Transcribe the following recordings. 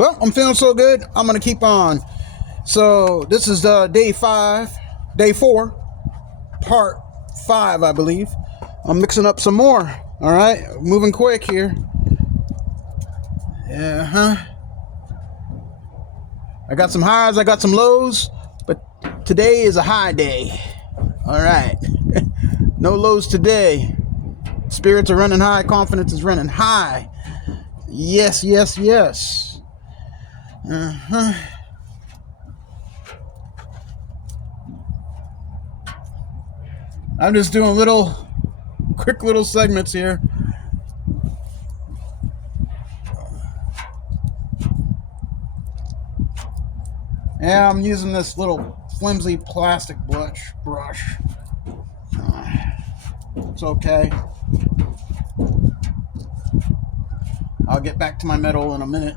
Well, I'm feeling so good, I'm gonna keep on. So this is day 4, part 5, I believe. I'm mixing up some more. All right, moving quick here. I got some highs, I got some lows, but today is a high day. All right, no lows today. Spirits are running high, confidence is running high. Yes, yes, yes. I'm just doing quick little segments here. Yeah, I'm using this little flimsy plastic brush. It's okay. I'll get back to my metal in a minute.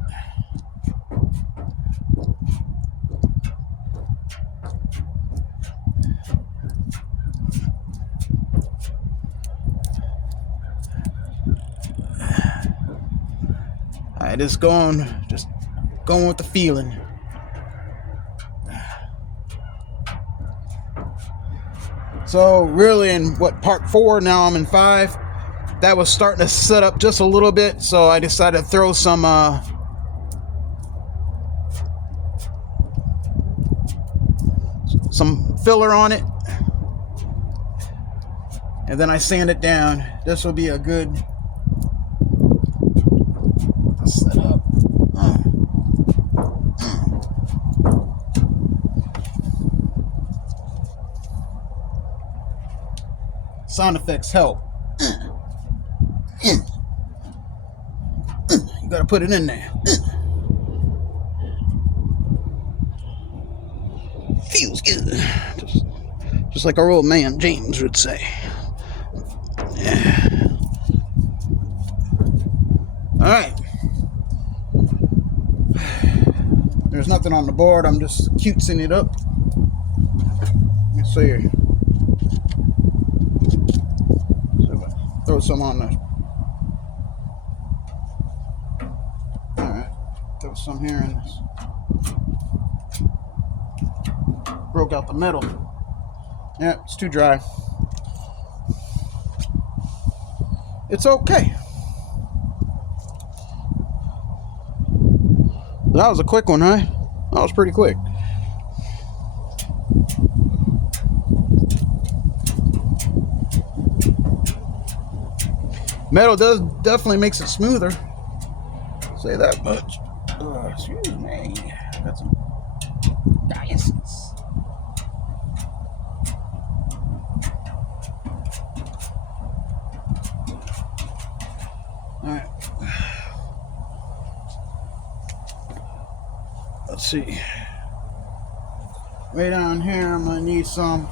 I just going with the feeling. So really in part 4, now I'm in 5. That was starting to set up just a little bit, so I decided to throw some filler on it, and then I sand it down. This will be a good setup. Sound effects help. You gotta put it in there. Feels good. Just like our old man James would say. Yeah. Alright. There's nothing on the board, I'm just cutesing it up. Let me see. Throw some on there. Alright. Throw some here in this. Broke out the metal. Yeah, it's too dry. It's okay. That was a quick one, huh? That was pretty quick. Metal definitely makes it smoother. Say that much. Excuse me. Got some diamonds. All right. Let's see. Way down here, I'm gonna need some.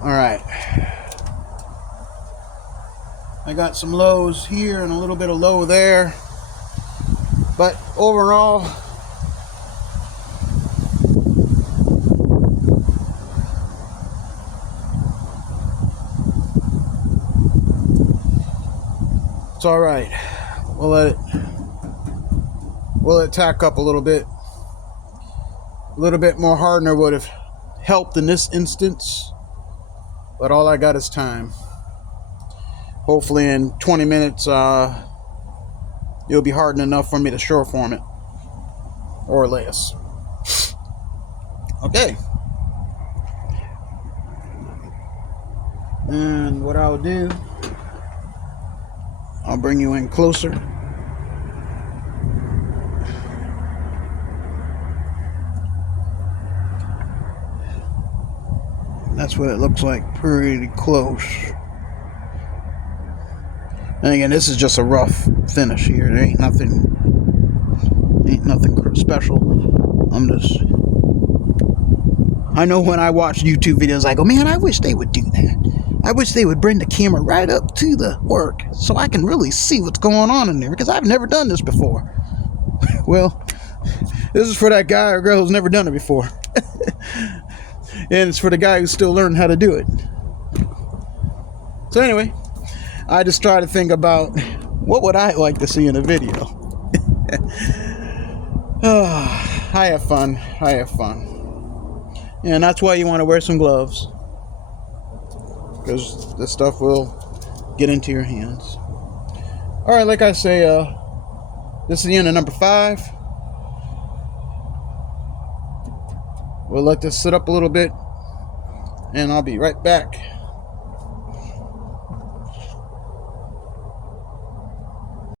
All right, I got some lows here and a little bit of low there, but overall, it's all right. We'll let it tack up a little bit. A little bit more hardener would have helped in this instance. But all I got is time. Hopefully in 20 minutes, it'll be hardened enough for me to short form it. Or less. Okay. And what I'll do, I'll bring you in closer. That's what it looks like, pretty close. And again, this is just a rough finish here. There ain't nothing special. I know when I watch YouTube videos, I go, man, I wish they would do that. I wish they would bring the camera right up to the work so I can really see what's going on in there, because I've never done this before. Well, this is for that guy or girl who's never done it before. And it's for the guy who's still learning how to do it. So anyway, I just try to think about what would I like to see in a video. I have fun. I have fun. And that's why you want to wear some gloves, because this stuff will get into your hands. All right, like I say, this is the end of number 5. We'll let this sit up a little bit, and I'll be right back.